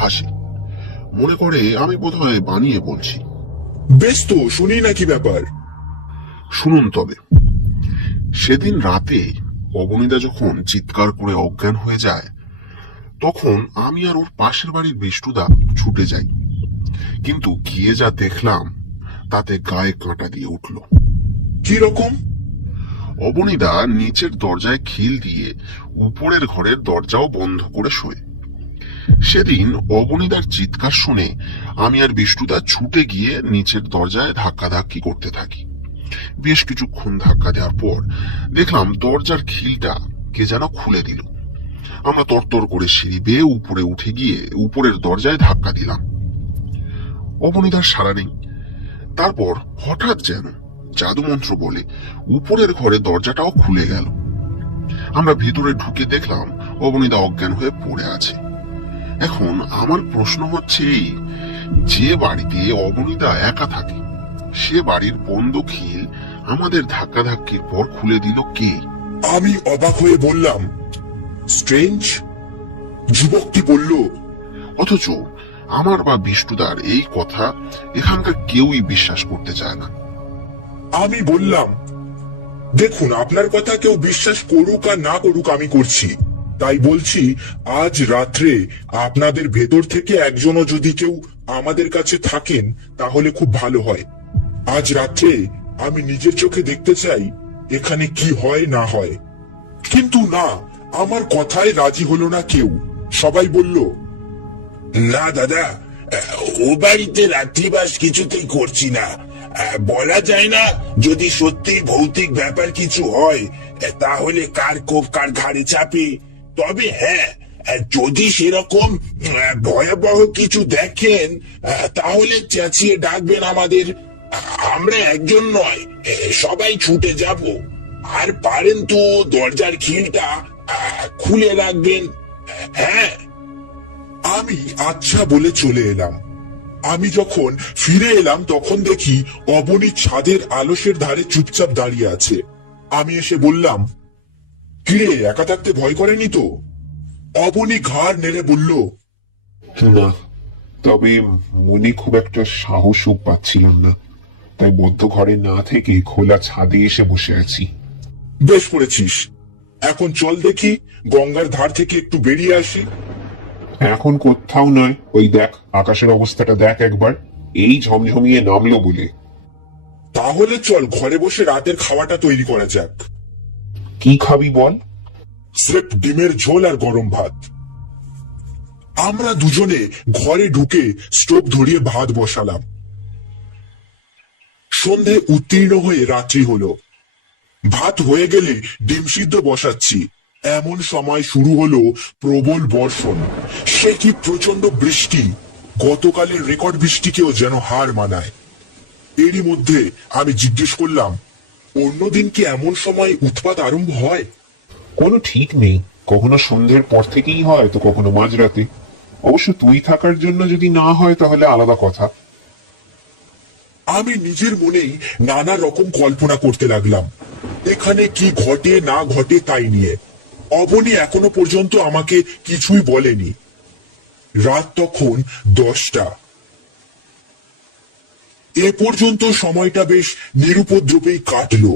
হাসি, মনে করে আমি বোধহয় বানিয়ে বলছি। বেশ তো, শুনি না কি ব্যাপার। শুনুন তবে। সেদিন রাতে অবনীদা যখন চিৎকার করে অজ্ঞান হয়ে যায়, তখন আমি আর ওর পাশের বাড়ির বিষ্টুদা ছুটে যাই। কিন্তু গিয়ে যা দেখলাম তাতে গায়ে কাঁটা দিয়ে উঠল। কি রকম? অবনীদা নিচের দরজায় খিল দিয়ে উপরের ঘরের দরজাও বন্ধ করে শোয়। সেদিন অবনীদার চিৎকার শুনে আমি আর বিষ্টুদা ছুটে গিয়ে নিচের দরজায় ধাক্কাধাক্কি করতে থাকি। বেশ কিছুক্ষণ ধাক্কা দেওয়ার পর দেখলাম দরজার খিলটা কে যেন খুলে দিল। আমরা তরতর করে সিঁড়ি বেয়ে উপরে উঠে গিয়ে উপরের দরজায় ধাক্কা দিলাম। অবনীদার সাড়া নেই। তারপর হঠাৎ যেন জাদুমন্ত্র বলে উপরের ঘরে দরজাটাও খুলে গেল। আমরা ভিতরে ঢুকে দেখলাম অবনীদা অজ্ঞান হয়ে পড়ে আছে। এখন আমার প্রশ্ন হচ্ছে এই, যে বাড়িতে অবনীদা একা থাকে সে বাড়ির বন্ধ খিল আমাদের ধাক্কাধাক্কির পর খুলে দিল কে? আমি অবাক হয়ে বললাম, স্ট্রেঞ্জ। যুবকটি বলল, অথচ আমার বা বিষ্টুদার এই কথা এখানকার কেউই বিশ্বাস করতে চায় না। আমি বললাম, দেখুন, আপনার কথা কেউ বিশ্বাস করুক আর না করুক আমি করছি। তাই বলছি, আজ রাত্রে আপনাদের ভেতর থেকে একজনও যদি কেউ আমাদের কাছে থাকেন তাহলে খুব ভালো হয়। আজ রাত্রে আমি নিজের চোখে দেখতে চাই এখানে কি হয় না হয়। কিন্তু না, আমার কথায় রাজি হলো না কেউ। সবাই বলল, না দাদা, ও বাড়িতে রাত্রিবাস কিছুতেই করছি না। বলা যায় না, যদি সত্যি ভৌতিক ব্যাপার কিছু হয় তাহলে কার কোপ কার ঘাড়ে চাপে। তবে হ্যাঁ, যদি সেরকম ভয়াবহ কিছু দেখেন তাহলে চেঁচিয়ে ডাকবেন আমাদের। আমরা একজন নয়, সবাই ছুটে যাব। আর পারেন তো দরজার খিলটা খুলে রাখবেন। হ্যাঁ। আমি আচ্ছা বলে চলে এলাম। আমি যখন ফিরে এলাম তখন দেখি অবনী ছাদের আলসের ধারে চুপচাপ দাঁড়িয়ে আছে। আমি এসে বললাম, কিরে, একা থাকতে ভয় করেনি তো? অবনী ঘাড় নেড়ে বলল, না, তবে মনে খুব একটা সাহসও পাচ্ছিলাম না, তাই বদ্ধ ঘরে না থেকে খোলা ছাদে এসে বসে আছি। বেশ করেছিস। এখন চল দেখি গঙ্গার ধার থেকে একটু বেরিয়ে আসি। এখন কোথাও নয়, ওই দেখ আকাশের অবস্থাটা দেখ একবার, এই ঝমঝমিয়ে নামলো বলে। তাহলে চল ঘরে বসে রাতের খাওয়াটা তৈরি করা যাক। কি খাবি বল? স্রেফ ডিমের ঝোল আর গরম ভাত। আমরা দুজনে ঘরে ঢুকে স্টোভ ধরিয়ে ভাত বসালাম। সন্ধে উত্তীর্ণ হয়ে রাত্রি হলো। ভাত হয়ে গেলে ডিম সিদ্ধ বসাচ্ছি, এমন সময় শুরু হলো প্রবল বর্ষণ। সে কি প্রচন্ড বৃষ্টি! গতকালের রেকর্ড বৃষ্টিকেও যেন হার মানায়। এরই মধ্যে আমি জিজ্ঞেস করলাম, অন্যদিন কি এমন সময় উৎপাত আরম্ভ হয়? কোনো ঠিক নেই, কখনো সন্ধ্যের পর থেকেই হয়, তো কখনো মাঝরাতে। অবশ্য তুই থাকার জন্য যদি না হয় তাহলে আলাদা কথা। আমি নিজের মনেই নানা রকম কল্পনা করতে লাগলাম, এখানে কি ঘটে না ঘটে তাই নিয়ে। অবনী এখনো পর্যন্ত আমাকে কিছুই বলেনি। রাত তখন 10টা। এ পর্যন্ত সময়টা বেশ নিরুপদ্রবেই কাটলো।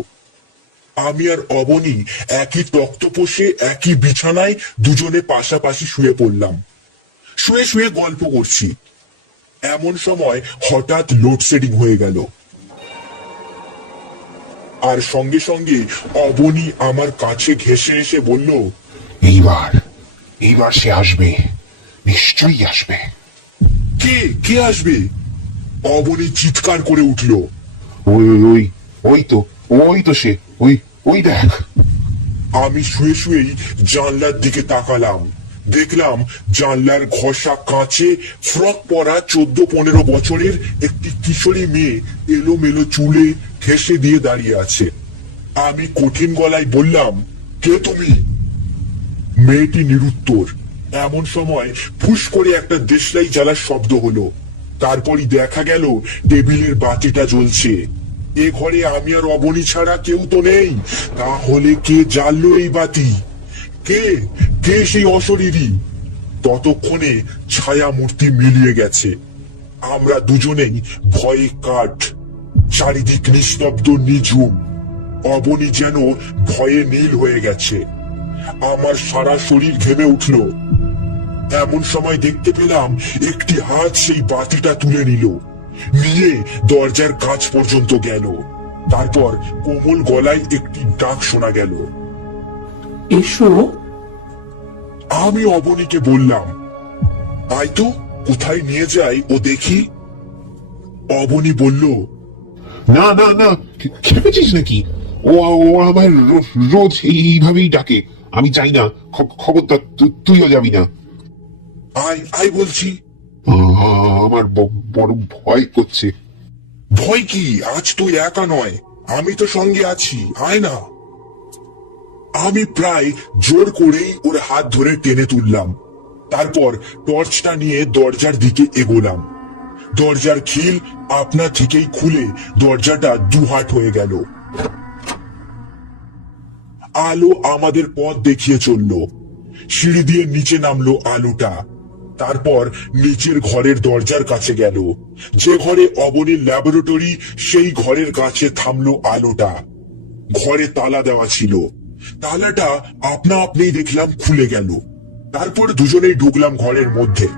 আমি আর অবনী একই তক্তপোষে একই বিছানায় দুজনে পাশাপাশি শুয়ে পড়লাম। শুয়ে শুয়ে গল্প করছি। এমন সময় হঠাৎ লোডশেডিং হয়ে গেল, আর সঙ্গে সঙ্গে অবনী আমার কাছে ঘেঁষে এসে বলল, এইবার সে আসবে, নিশ্চয়ই আসবে। কে আসবে? অবনী চিৎকার করে উঠল। ওই ওই ওই ওই তো সে, ওই দেখ। আমি শুয়ে শুয়েই জানলার দিকে তাকালাম। দেখলাম জানলার ঘষা কাঁচে ফ্রক পরা 14-15 বছরের একটি কিশোরী মেয়ে এলোমেলো চুলে ঘেঁষে দিয়ে দাঁড়িয়ে আছে। আমি কঠিন গলায় বললাম, কে তুমি? মেয়েটি নিরুত্তর। এমন সময় ফুস করে একটা দেশলাই জ্বালার শব্দ হলো। তারপরই দেখা গেল টেবিলের বাতিটা জ্বলছে। এ ঘরে আমি আর অবনী ছাড়া কেউ তো নেই। তাহলে কে জ্বাললো এই বাতি? কে সেই অশরীরী? ততক্ষণে ছায়া মূর্তি মিলিয়ে গেছে। আমরা দুজনেই ভয়ে কাঠ। চারিদিক নিস্তব্ধ, নিঝুম। অবনী যেন ভয়ে নীল হয়ে গেছে। আমার সারা শরীর ঘেমে উঠল। এমন সময় দেখতে পেলাম একটি হাত সেই বাতিটা তুলে নিয়ে দরজার কাছ পর্যন্ত গেল। তারপর কোমল গলায় একটি ডাক শোনা গেল, এসো। আমি অবনীকে বললাম, আয় তো, কোথায় নিয়ে যাই ও দেখি। অবনী বলল, না, খেপেছিস নাকি? ও আমার রোজ এইভাবেই ডাকে। আমি চাই না, খবরদার তুইও যাবি না। আয় বলছি। আমার বড় ভয় করছে। ভয় কি? আজ তুই একা নয়, আমি তো সঙ্গে আছি, আয় না। আমি প্রায় জোর করেই ওর হাত ধরে টেনে তুললাম। তারপর টর্চটা নিয়ে দরজার দিকে এগোলাম। দরজার খিল আপনা থেকেই খুলে দরজাটা দুহাট হয়ে গেল। আলো আমাদের পথ দেখিয়ে চলল। সিঁড়ি দিয়ে নিচে নামলো আলোটা। তারপর নিচের ঘরের দরজার কাছে গেল। যে ঘরে অবনীর ল্যাবরেটরি, সেই ঘরের কাছে থামলো আলোটা। ঘরে তালা দেওয়া ছিল। তালাটা আপনা আপনিই দেখলাম খুলে গেল। তারপর দুজনেই ঢুকলাম ঘরের মধ্যে।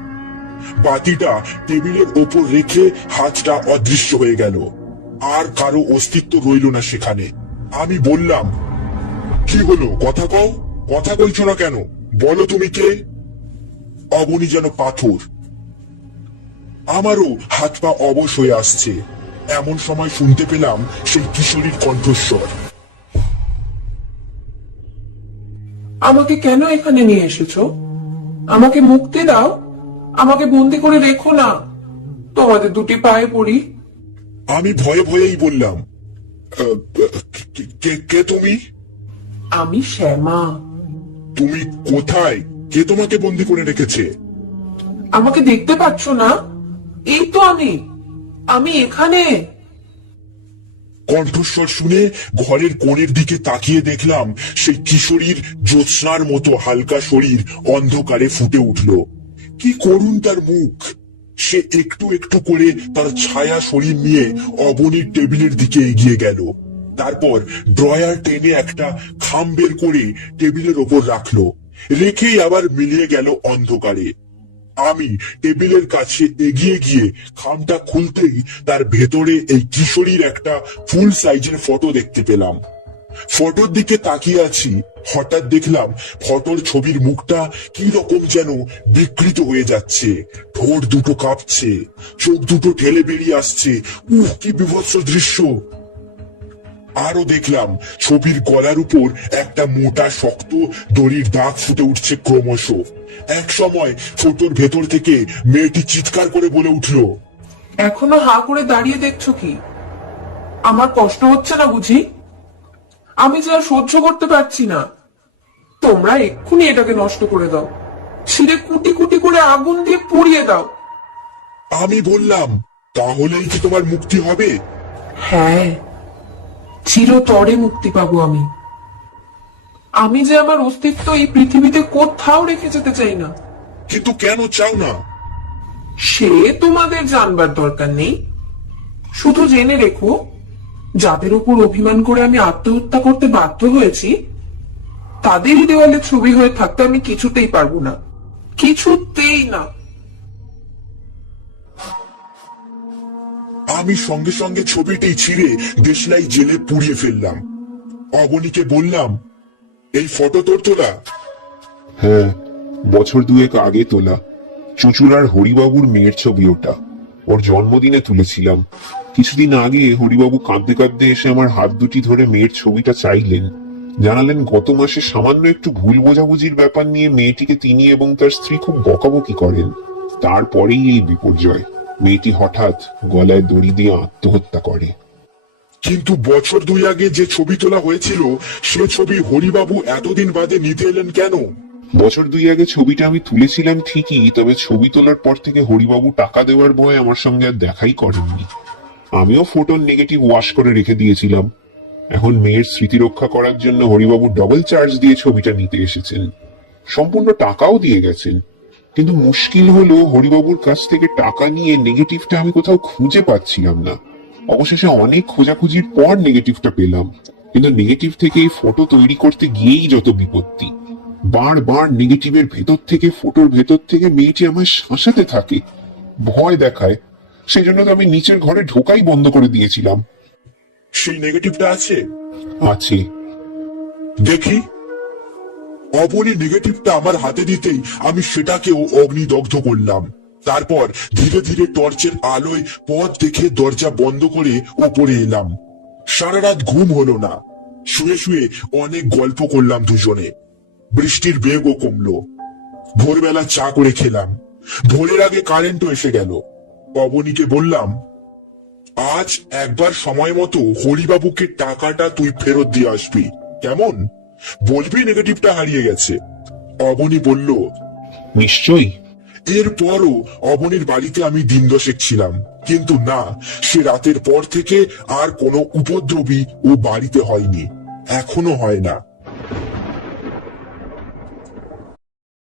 বাতিটা টেবিলের ওপর রেখে হাতটা অদৃশ্য হয়ে গেল। আর কারো অস্তিত্ব রইল না সেখানে। আমি বললাম, কি হলো? কথা বলছো না কেন? বলো তুমি কে? অবনী যেন পাথর। আমারও হাত পা অবশ হয়ে আসছে। এমন সময় শুনতে পেলাম সেই কিশোরীর কণ্ঠস্বর, আমাকে কেন এখানে নিয়ে এসেছো? আমাকে মুক্তি দাও, আমাকে বন্দি করে রেখো না। তোমাদের দুটি পায়ে পড়ি। আমি ভয়ে ভয়েই বললাম, কে তুমি? আমি শ্যামা। তুমি কোথায়? কে তোমাকে বন্দি করে রেখেছে? আমাকে দেখতে পাচ্ছ না? এই তো আমি এখানে। কণ্ঠস্বর শুনে ঘরের কোণের দিকে তাকিয়ে দেখলাম সেই কিশোরীর জ্যোৎস্নার মতো হালকা শরীর অন্ধকারে ফুটে উঠল। কি করুণ তার মুখ! সে একটু একটু করে তার ছায়া শরীর নিয়ে অবনীর টেবিলের দিকে এগিয়ে গেল। তারপর ড্রয়ার টেনে একটা খাম বের করে টেবিলের ওপর রাখলো, রেখেই আবার মিলিয়ে গেল অন্ধকারে। আমি টেবিলের কাছে এগিয়ে গিয়ে খামটা খুলতেই তার ভেতরে এই কিশোরীর একটা ফুল সাইজের ফটো দেখতে পেলাম। ফটোর দিকে তাকিয়ে আছি, হঠাৎ দেখলাম ফটোর ছবির মুখটা কি রকম যেন বিকৃত হয়ে যাচ্ছে, ঠোঁট দুটো কাঁপছে, চোখ দুটো ঠেলে বেরিয়ে আসছে। কি বিভৎস দৃশ্য! আরো দেখলাম ছবির গলার উপর একটা মোটা শক্ত দড়ির দাগ ফুটে উঠছে ক্রমশ। এক সময় ফটোর ভেতর থেকে মেয়েটি চিৎকার করে বলে উঠল, এখনো হা করে দাঁড়িয়ে দেখছো কি? আমার কষ্ট হচ্ছে না বুঝি? আমি যে আর সহ্য করতে পারছি না। তোমরা এক্ষুনি এটাকে নষ্ট করে দাও, ছিঁড়ে কুটি কুটি করে আগুন দিয়ে পুড়িয়ে দাও। আমি বললাম, তাহলেই কি তোমার মুক্তি হবে? হ্যাঁ, চিরতরে মুক্তি পাবো আমি। আমি যে আমার অস্তিত্ব এই পৃথিবীতে কোথাও রেখে যেতে চাই না। কিন্তু কেন চাও না? সে তোমাদের জানবার দরকার নেই। শুধু জেনে রেখো, যাদের উপর অভিমান করে আমি আত্মহত্যা করতে বাধ্য হয়েছি, তাদেরই দেওয়ালে ছবি হয়ে থাকতে আমি কিছুতেই পারবো না, কিছুতেই না। আমি সঙ্গে সঙ্গে ছবিটি ছিঁড়ে দেশলাই জেলে পুড়িয়ে ফেললাম। অবনীকে বললাম, এই ফটো তোর তোলা? হ্যাঁ, বছর দুয়েক আগে তোলা। চুঁচুড়ার হরিবাবুর মেয়ের ছবি ওটা। ওর জন্মদিনে তুলেছিলাম। কিছুদিন আগে হরিবাবু কাঁদতে কাঁদতে এসে আমার হাত দুটি ধরে মেয়ের ছবিটা চাইলেন। জানালেন গত মাসে সামান্য একটু ভুল বোঝাবুঝির ব্যাপার নিয়ে মেয়েটিকে তিনি এবং তার স্ত্রী খুব বকাবকি করেন। তারপরেই এই বিপর্যয়। মেয়েটি হঠাৎ গলায় দড়ি দিয়ে আত্মহত্যা করে। কিন্তু বছর দুই আগে যে ছবি তোলা হয়েছিল, সে ছবি হরিবাবু এতদিন বাদে নিতে এলেন কেন? বছর দুই আগে ছবিটা আমি তুলেছিলাম ঠিকই, তবে ছবি তোলার পর থেকে হরিবাবু টাকা দেওয়ার ভয়ে আমার সঙ্গে আর দেখাই করেননি। আমিও ফটোর নেগেটিভ ওয়াশ করে রেখে দিয়েছিলাম। এখন মেয়ের স্মৃতি রক্ষা করার জন্য হরিবাবু ডবল চার্জ দিয়ে ছবিটা নিতে এসেছেন। সম্পূর্ণ টাকাও দিয়ে গেছেন। কিন্তু মুশকিল হলো, হরিবাবুর কাছ থেকে টাকা নিয়ে নেগেটিভটা আমি কোথাও খুঁজে পাচ্ছিলাম না। অবশেষে অনেক খোঁজাখুঁজির পর নেগেটিভটা পেলাম। কিন্তু নেগেটিভ থেকে এই ফটো তৈরি করতে গিয়েই যত বিপত্তি। বারবার নেগেটিভের ভেতর থেকে, ফটোর ভেতর থেকে মেয়েটি আমায় শাসাতে থাকে, ভয় দেখায়। সেই জন্য তো আমি নিচের ঘরে ঢোকাই বন্ধ করে দিয়েছিলাম। সেই নেগেটিভটা আছে? আছে। দেখি। অবনী নেগেটিভটা আমার হাতে দিতেই আমি সেটাকেও অগ্নিদগ্ধ করলাম। তারপর ধীরে ধীরে টর্চের আলোয় পথ দেখে দরজা বন্ধ করে উপরে এলাম। সারা রাত ঘুম হলো না। শুয়ে শুয়ে অনেক গল্প করলাম দুজনে। বৃষ্টির বেগও কমলো। ভোরবেলা চা করে খেলাম। ভোরের আগে কারেন্টও এসে গেল। অবনীকে বললাম, আজ একবার সময় মতো হরিবাবুকে টাকাটা তুই ফেরত দিয়ে আসবি, কেমন? বলবি নেগেটিভটা হারিয়ে গেছে। অবনী বলল, নিশ্চয়ই। এরপরও অবনীর বাড়িতে আমি দিন দশেক ছিলাম, কিন্তু না, সে রাতের পর থেকে আর কোনো উপদ্রবী ও বাড়িতে হয়নি, এখনো হয় না।